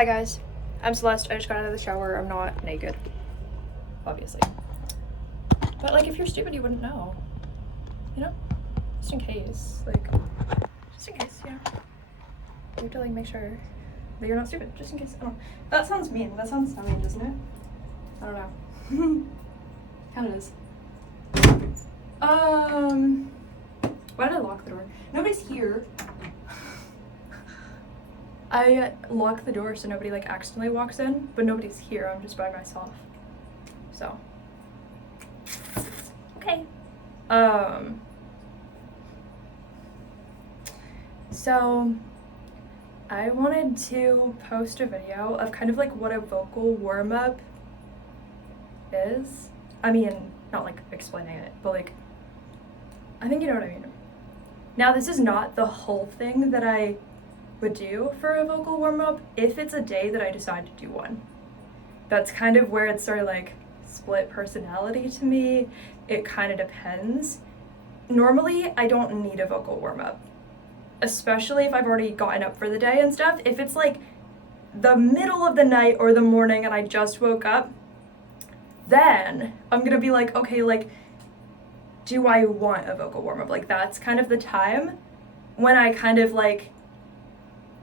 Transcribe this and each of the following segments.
Hi guys, I'm Celeste. I just got out of the shower. I'm not naked, obviously. But like, if you're stupid, you wouldn't know. You know? Just in case. Just in case, you have to like make sure that you're not stupid. Just in case. I don't know. That sounds mean. That sounds so mean, doesn't it? I don't know. Kind of is. Why did I lock the door? Nobody's here. I lock the door so nobody like accidentally walks in, but nobody's here. I'm just by myself. So. Okay. So I wanted to post a video of kind of like what a vocal warm-up is. I mean, not like explaining it, but like, I think you know what I mean. Now, this is not the whole thing that I would do for a vocal warm-up if it's a day that I decide to do one. That's kind of where it's sort of like split personality to me. It kind of depends. Normally, I don't need a vocal warm-up, especially if I've already gotten up for the day and stuff. If it's like the middle of the night or the morning and I just woke up, then I'm gonna be like, okay, like, do I want a vocal warm-up? Like, that's kind of the time when I kind of like,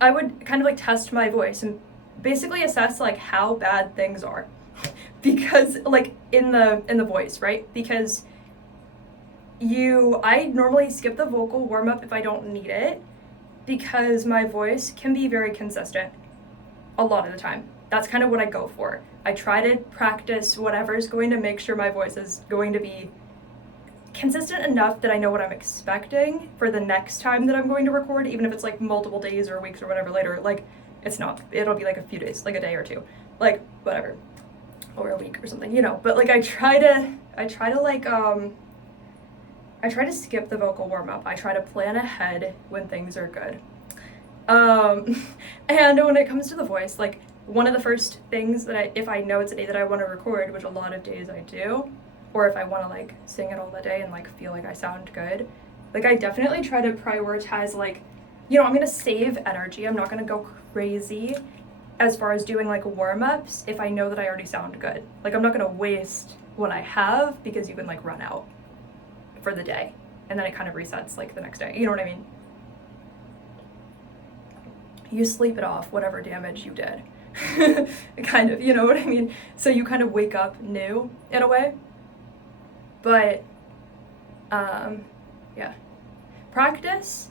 I would kind of like test my voice and basically assess like how bad things are. Because like in the voice, right? Because I normally skip the vocal warm-up if I don't need it, because my voice can be very consistent a lot of the time. That's kind of what I go for. I try to practice whatever is going to make sure my voice is going to be consistent enough that I know what I'm expecting for the next time that I'm going to record, even if it's like multiple days or weeks or whatever later. Like, it's not. It'll be like a few days, like a day or two, like whatever, or a week or something, you know. But like I try to skip the vocal warm-up. I try to plan ahead when things are good. And when it comes to the voice, like one of the first things that if I know it's a day that I want to record, which a lot of days I do, or if I want to like sing it all the day and like feel like I sound good, like I definitely try to prioritize like, you know, I'm gonna save energy. I'm not gonna go crazy as far as doing like warm-ups if I know that I already sound good. Like I'm not gonna waste what I have because you can like run out for the day and then it kind of resets like the next day. You know what I mean? You sleep it off, whatever damage you did. Kind of, you know what I mean? So you kind of wake up new in a way. But, yeah. Practice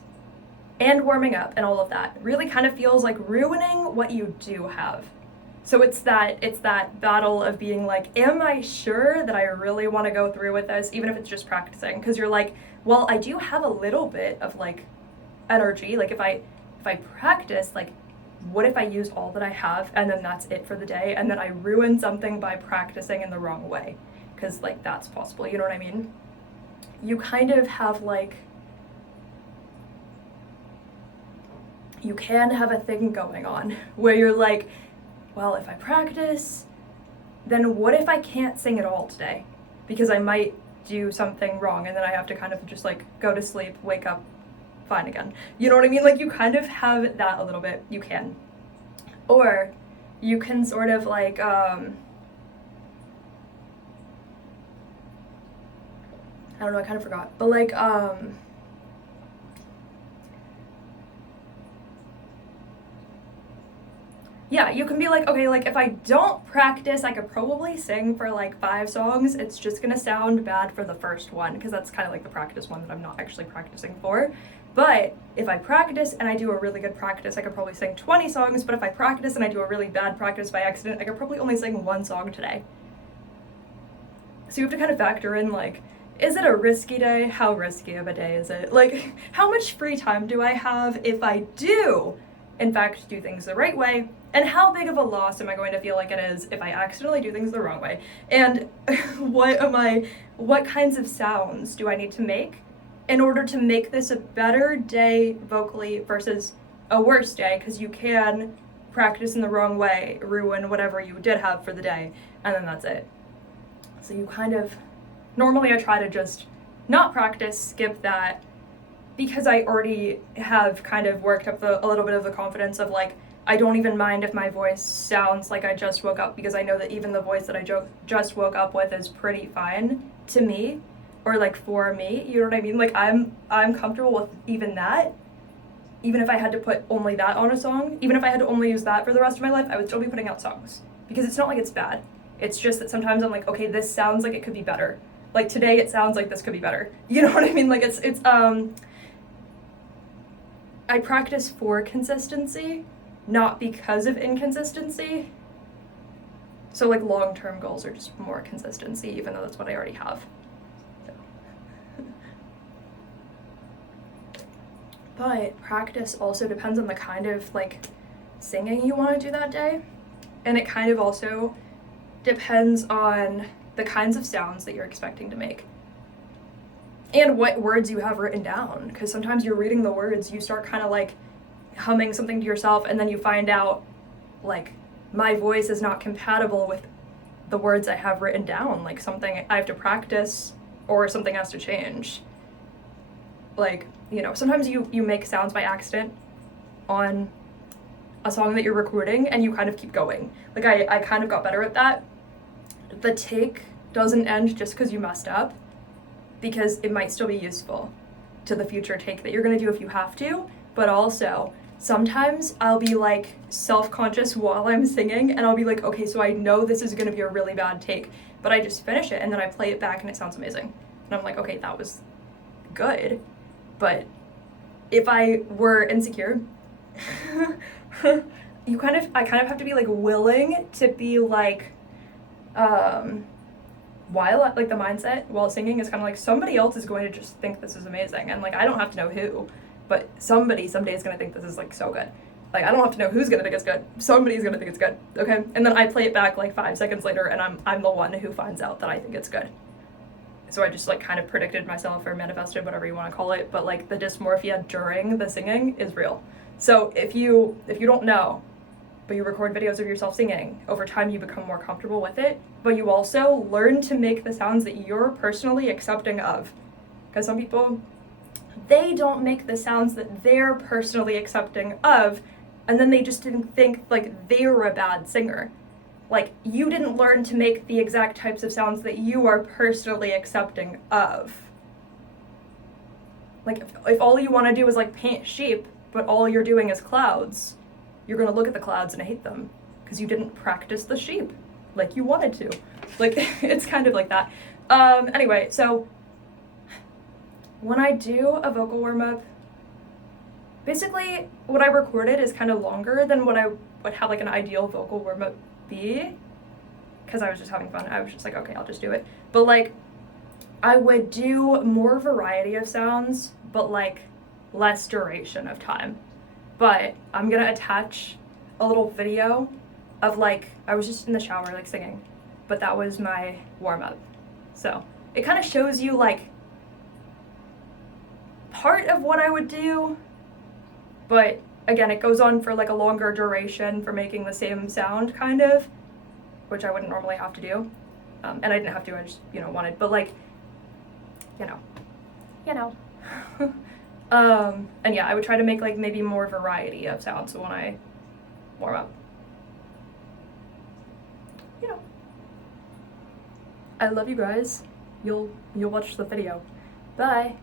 and warming up and all of that really kind of feels like ruining what you do have. So it's that battle of being like, am I sure that I really want to go through with this, even if it's just practicing? Because you're like, well, I do have a little bit of like energy. Like if I practice, like, what if I use all that I have and then that's it for the day, and then I ruin something by practicing in the wrong way? Because like that's possible, you know what I mean? You kind of have like, you can have a thing going on where you're like, well, if I practice, then what if I can't sing at all today? Because I might do something wrong and then I have to kind of just like go to sleep, wake up, fine again. You know what I mean? Like you kind of have that a little bit. You can. Or you can sort of like, I don't know, I kind of forgot. But like, yeah, you can be like, okay, like if I don't practice, I could probably sing for like 5 songs. It's just gonna sound bad for the first one, because that's kind of like the practice one that I'm not actually practicing for. But if I practice and I do a really good practice, I could probably sing 20 songs. But if I practice and I do a really bad practice by accident, I could probably only sing 1 song today. So you have to kind of factor in like, is it a risky day? How risky of a day is it? Like, how much free time do I have if I do, in fact, do things the right way? And how big of a loss am I going to feel like it is if I accidentally do things the wrong way? And what kinds of sounds do I need to make in order to make this a better day vocally versus a worse day? Because you can practice in the wrong way, ruin whatever you did have for the day, and then that's it. So you kind of, normally I try to just not practice, skip that, because I already have kind of worked up a little bit of the confidence of like, I don't even mind if my voice sounds like I just woke up, because I know that even the voice that I just woke up with is pretty fine to me, or like for me, you know what I mean? Like I'm comfortable with even that. Even if I had to put only that on a song, even if I had to only use that for the rest of my life, I would still be putting out songs. Because it's not like it's bad. It's just that sometimes I'm like, okay, this sounds like it could be better. Like today it sounds like this could be better. You know what I mean? Like it's I practice for consistency, not because of inconsistency. So like long-term goals are just more consistency, even though that's what I already have. So. But practice also depends on the kind of like singing you want to do that day. And it kind of also depends on the kinds of sounds that you're expecting to make. And what words you have written down. Because sometimes you're reading the words, you start kind of like humming something to yourself, and then you find out like my voice is not compatible with the words I have written down. Like something I have to practice or something has to change. Like, you know, sometimes you make sounds by accident on a song that you're recording and you kind of keep going. Like I kind of got better at that. The take doesn't end just because you messed up, because it might still be useful to the future take that you're gonna do if you have to. But also, sometimes I'll be like self-conscious while I'm singing, and I'll be like, okay, so I know this is gonna be a really bad take, but I just finish it and then I play it back and it sounds amazing. And I'm like, okay, that was good. But if I were insecure, I kind of have to be like willing to be like, while like the mindset while singing is kind of like somebody else is going to just think this is amazing, and like I don't have to know who, but somebody someday is going to think this is like so good. Like I don't have to know who's going to think it's good. Somebody's going to think it's good. Okay, and then I play it back like 5 seconds later, and I'm the one who finds out that I think it's good. So I just like kind of predicted myself or manifested, whatever you want to call it, but like the dysmorphia during the singing is real. So if you don't know, but you record videos of yourself singing, over time you become more comfortable with it, but you also learn to make the sounds that you're personally accepting of. Because some people, they don't make the sounds that they're personally accepting of, and then they just didn't think like they were a bad singer. Like, you didn't learn to make the exact types of sounds that you are personally accepting of. Like, if all you want to do is like paint sheep, but all you're doing is clouds, you're going to look at the clouds and hate them because you didn't practice the sheep like you wanted to. Like, it's kind of like that. Anyway, so when I do a vocal warm-up, basically what I recorded is kind of longer than what I would have like an ideal vocal warm-up be, because I was just having fun. I was just like, okay, I'll just do it. But like, I would do more variety of sounds, but like less duration of time. But I'm gonna attach a little video of like, I was just in the shower like singing, but that was my warm-up. So it kind of shows you like part of what I would do, but again, it goes on for like a longer duration for making the same sound kind of, which I wouldn't normally have to do. And I didn't have to, I just, wanted, but like, you know. And yeah, I would try to make like maybe more variety of sounds when I warm up. I love you guys. You'll watch the video. Bye.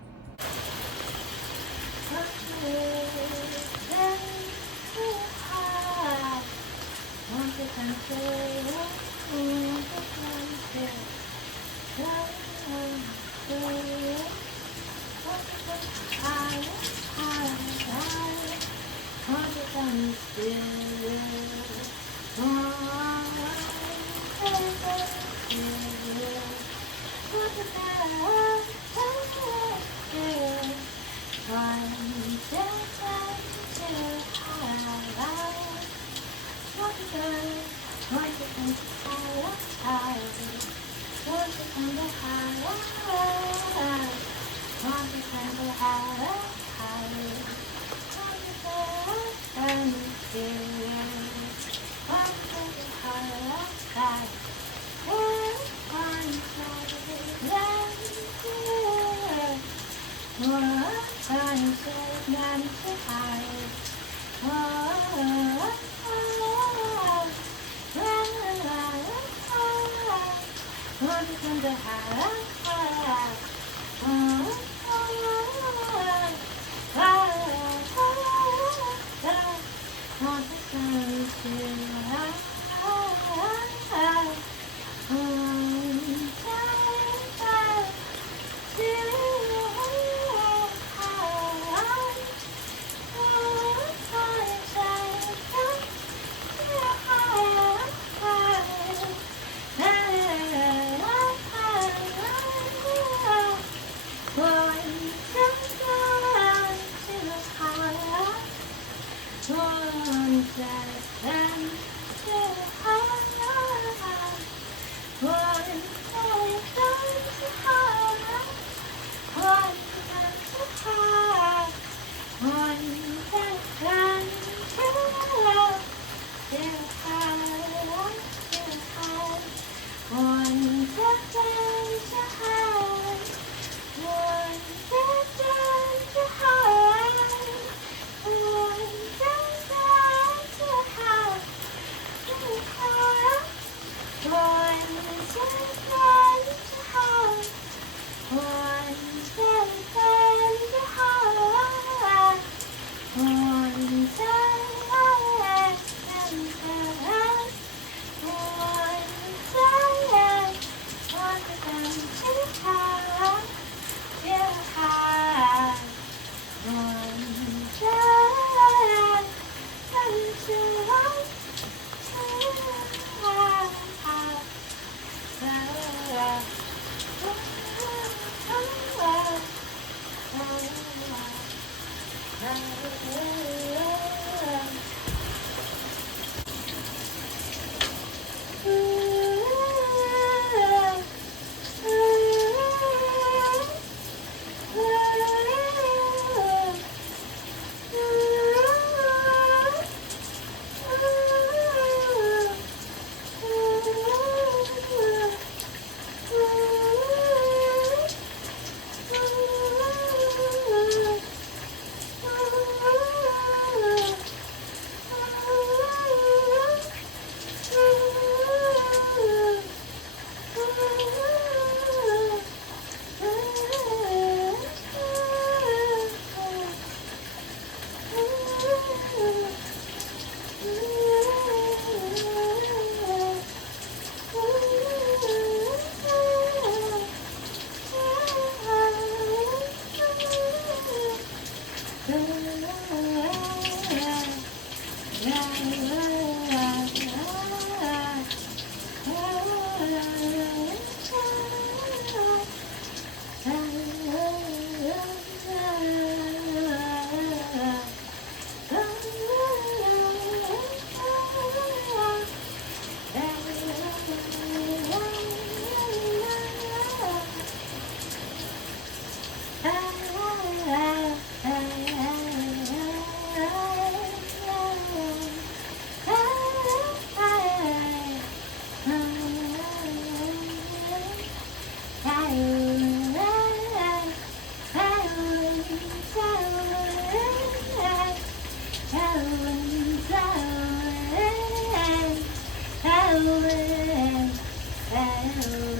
Hello.